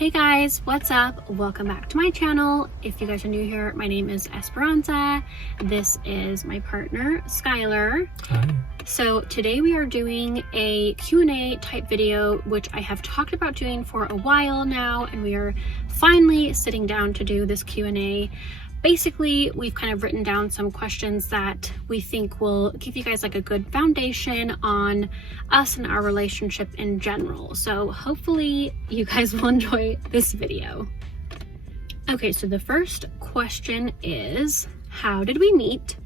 Hey guys, what's up? Welcome back to my channel. If you guys are new here, my name is Esperanza. This is my partner, Schyler. Hi. So today we are doing a Q&A type video, which I have talked about doing for a while now, and we are finally sitting down to do this Q&A. Basically, we've kind of written down some questions that we think will give you guys like a good foundation on us and our relationship in general. So hopefully you guys will enjoy this video. Okay, so the first question is, how did we meet?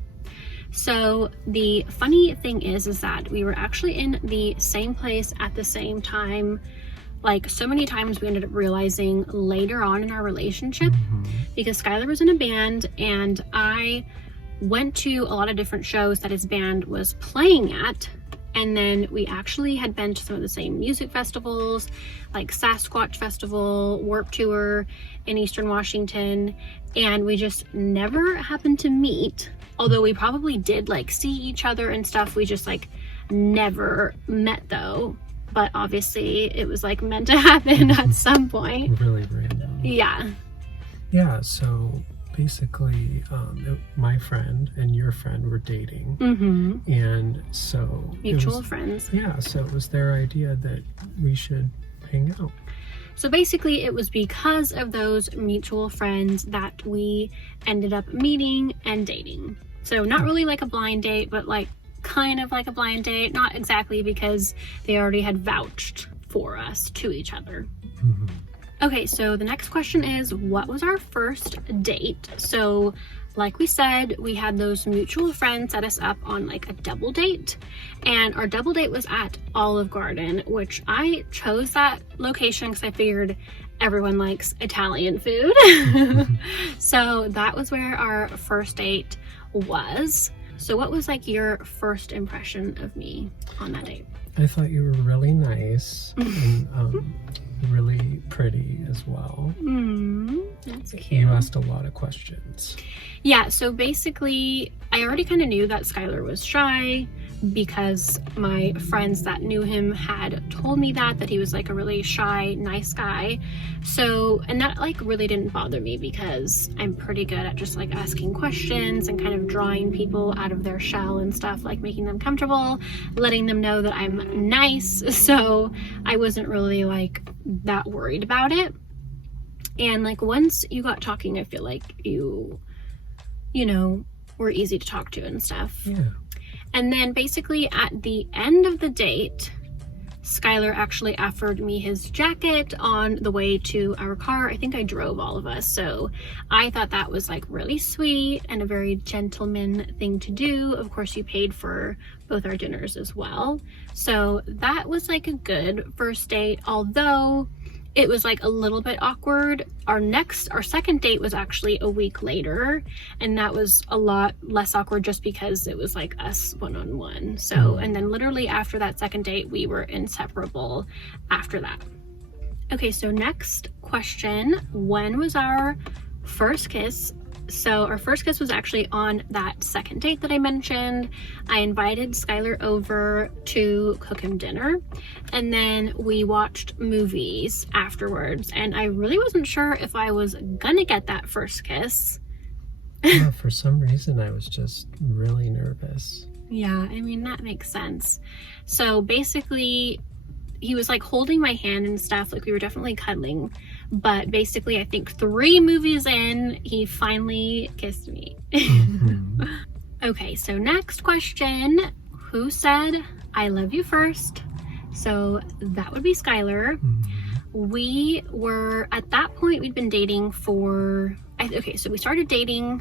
So the funny thing is that we were actually in the same place at the same time. Like, so many times we ended up realizing later on in our relationship, because Schyler was in a band and I went to a lot of different shows that his band was playing at. And then we actually had been to some of the same music festivals, like Sasquatch Festival, Warped Tour in Eastern Washington. And we just never happened to meet. Although we probably did like see each other and stuff. We just like never met though. But obviously it was like meant to happen at some point. Really random. Yeah. Yeah, so basically my friend and your friend were dating. And so Mutual friends. Yeah, so it was their idea that we should hang out. So basically it was because of those mutual friends that we ended up meeting and dating. So not really like a blind date, but like kind of like a blind date. Not exactly, because they already had vouched for us to each other. Okay, so the next question is, what was our first date? So like we said, we had those mutual friends set us up on like a double date, and our double date was at Olive Garden, which I chose that location because I figured everyone likes Italian food. So that was where our first date was. So what was like your first impression of me on that date? I thought you were really nice and really pretty as well. That's cute. You asked a lot of questions. Yeah, so basically I already kind of knew that Schyler was shy because my friends that knew him had told me that he was like a really shy, nice guy. So, and that like really didn't bother me because I'm pretty good at just like asking questions and kind of drawing people out of their shell and stuff, like making them comfortable, letting them know that I'm nice. So I wasn't really like that worried about it. And like once you got talking, I feel like you know, were easy to talk to and stuff. Yeah. And then basically at the end of the date, Schyler actually offered me his jacket on the way to our car. I think I drove all of us. So I thought that was like really sweet and a very gentleman thing to do. Of course, you paid for both our dinners as well. So that was like a good first date, although it was like a little bit awkward. Our second date was actually a week later, and that was a lot less awkward just because it was like us one-on-one. So, and then literally after that second date, we were inseparable after that. Okay, so next question, when was our first kiss? So our first kiss was actually on that second date that I mentioned. I invited Schyler over to cook him dinner, and then we watched movies afterwards, and I really wasn't sure if I was gonna get that first kiss. Yeah, for some reason I was just really nervous. Yeah, I mean, that makes sense. So basically he was like holding my hand and stuff, like we were definitely cuddling, but basically I think 3 movies in, he finally kissed me. Okay, so next question, who said I love you first? So that would be Schyler. We were, at that point, we'd been dating for, okay, so we started dating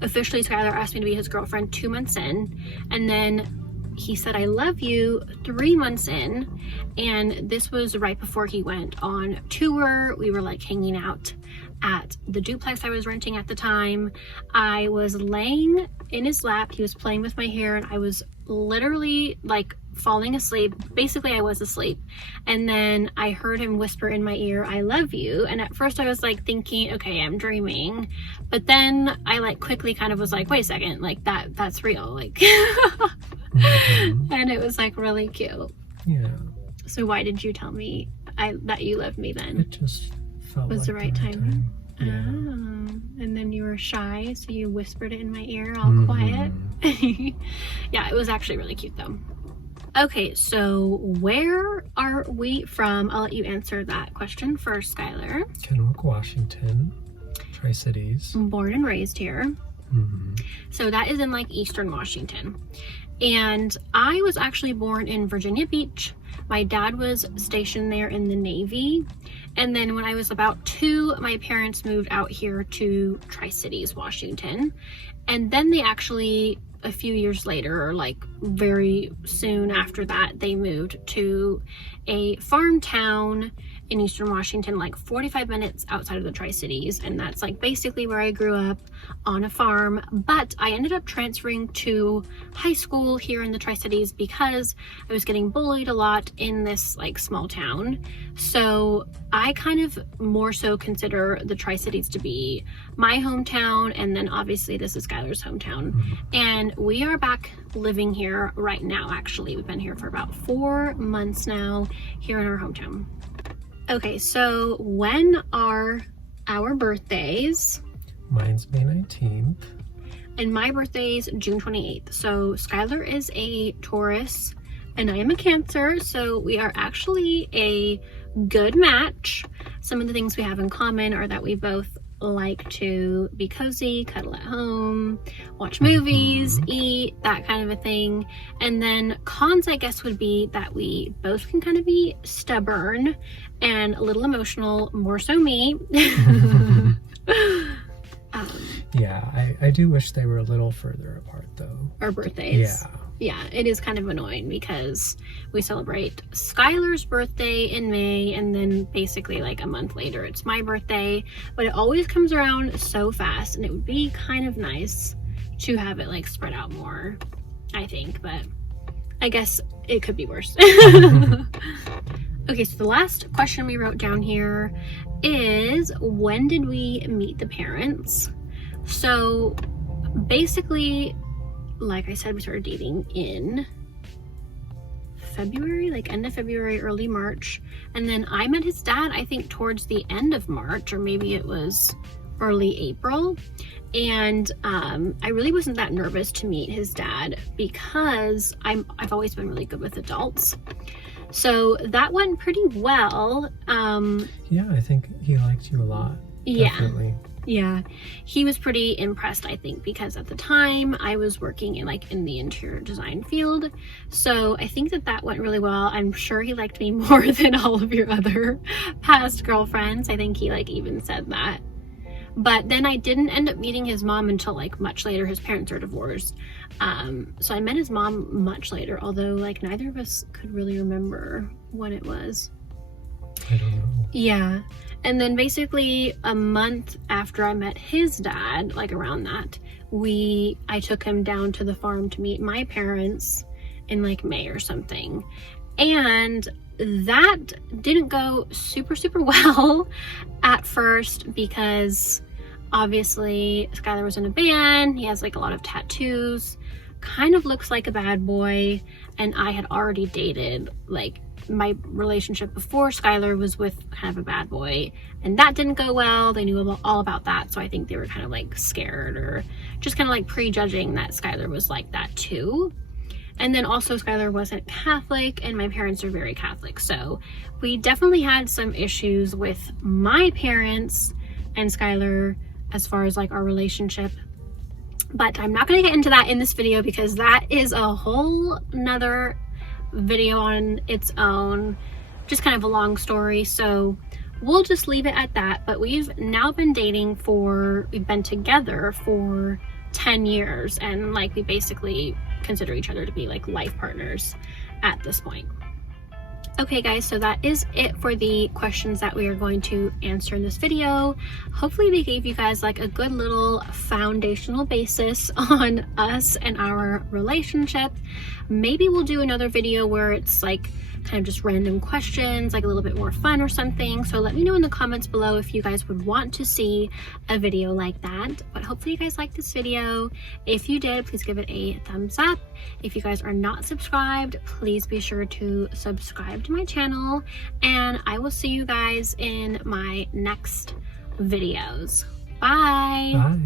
officially. Schyler asked me to be his girlfriend 2 months in, and then he said I love you 3 months in, and this was right before he went on tour. We were like hanging out at the duplex I was renting at the time. I was laying in his lap, he was playing with my hair, and I was literally like falling asleep. Basically I was asleep, and then I heard him whisper in my ear, I love you. And at first I was like thinking, okay, I'm dreaming, but then I like quickly kind of was like, wait a second, like that's real, like and it was like really cute. Yeah. So why did you tell me that you loved me then? It just felt was like the right time. Yeah. Oh, and then you were shy, so you whispered it in my ear all quiet. Yeah, it was actually really cute though. Okay, so where are we from? I'll let you answer that question first, Schyler. Kennewick, Washington, Tri-Cities. Born and raised here. So that is in like Eastern Washington. And I was actually born in Virginia Beach. My dad was stationed there in the Navy. And then when I was about 2, my parents moved out here to Tri-Cities, Washington. And then they actually, a few years later, or like very soon after that, they moved to a farm town in Eastern Washington, like 45 minutes outside of the Tri-Cities. And that's like basically where I grew up, on a farm. But I ended up transferring to high school here in the Tri-Cities because I was getting bullied a lot in this like small town. So I kind of more so consider the Tri-Cities to be my hometown, and then obviously this is Schyler's hometown. And we are back living here right now. Actually, we've been here for about 4 months now here in our hometown. Okay, so when are our birthdays? Mine's May 19th. And my birthday's June 28th. So Schyler is a Taurus and I am a Cancer, so we are actually a good match. Some of the things we have in common are that we both like to be cozy, cuddle at home, watch movies, eat, that kind of a thing. And then cons, I guess, would be that we both can kind of be stubborn and a little emotional, more so me. Yeah, I do wish they were a little further apart though. Our birthdays. Yeah. Yeah, it is kind of annoying because we celebrate Schyler's birthday in May, and then basically like a month later it's my birthday, but it always comes around so fast, and it would be kind of nice to have it like spread out more, I think, but I guess it could be worse. Okay, so the last question we wrote down here is, when did we meet the parents? So basically, like I said, we started dating in February, like end of February, early March. And then I met his dad, I think towards the end of March, or maybe it was early April. And I really wasn't that nervous to meet his dad because I've always been really good with adults. So that went pretty well. Yeah, I think he liked you a lot. Definitely. Yeah, he was pretty impressed, I think, because at the time I was working in the interior design field. So I think that went really well. I'm sure he liked me more than all of your other past girlfriends. I think he like even said that. But then I didn't end up meeting his mom until like much later. His parents are divorced. So I met his mom much later, although like neither of us could really remember when it was. I don't know. Yeah. And then basically a month after I met his dad, like around that, I took him down to the farm to meet my parents in like May or something. And that didn't go super well at first because obviously Schyler was in a band. He has like a lot of tattoos, kind of looks like a bad boy. And I had already dated, like, my relationship before Schyler was with kind of a bad boy, and that didn't go well. They knew all about that, so I think they were kind of like scared or just kind of like prejudging that Schyler was like that too. And then also Schyler wasn't Catholic and my parents are very Catholic, so we definitely had some issues with my parents and Schyler as far as like our relationship. But I'm not going to get into that in this video because that is a whole nother video on its own, just kind of a long story, so we'll just leave it at that. But we've now been we've been together for 10 years, and like we basically consider each other to be like life partners at this point. Okay guys, so that is it for the questions that we are going to answer in this video. Hopefully they gave you guys like a good little foundational basis on us and our relationship. Maybe we'll do another video where it's like kind of just random questions, like a little bit more fun or something. So let me know in the comments below if you guys would want to see a video like that. But hopefully you guys liked this video. If you did, please give it a thumbs up. If you guys are not subscribed, please be sure to subscribe to my channel, and I will see you guys in my next videos. Bye. Bye.